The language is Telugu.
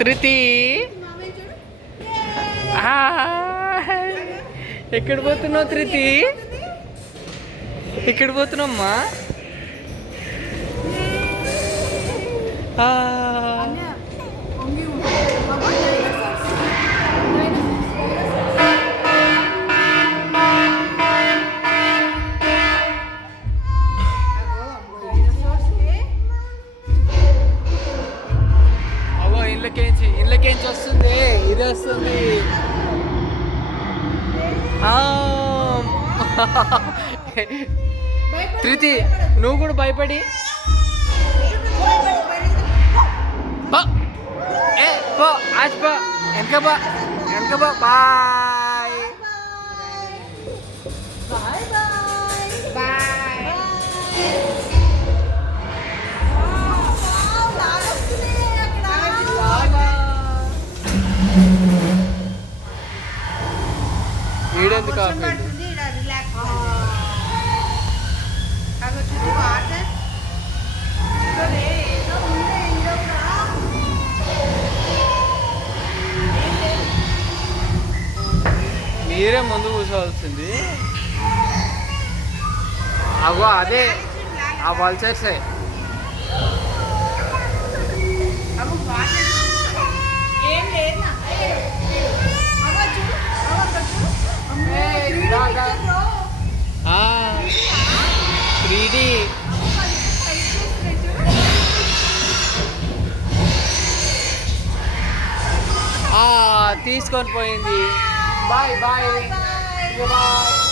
ధృతి ఎక్కడ పోతున్నావు ధృతి? ఎక్కడ పోతున్నామ్మా? ఇళ్ళకేంచి వస్తుంది, ఇది వస్తుంది. ధృతి నువ్వు కూడా భయపడి పో ఆజ్ పో వెనక పో వెనక పో. బాయ్ ఈడెందుకు మీరే ముందు కూర్చోవాల్సింది. అగో అదే ఆ వల్చర్సే. తీసుకొని పోయింది. Bye bye bye.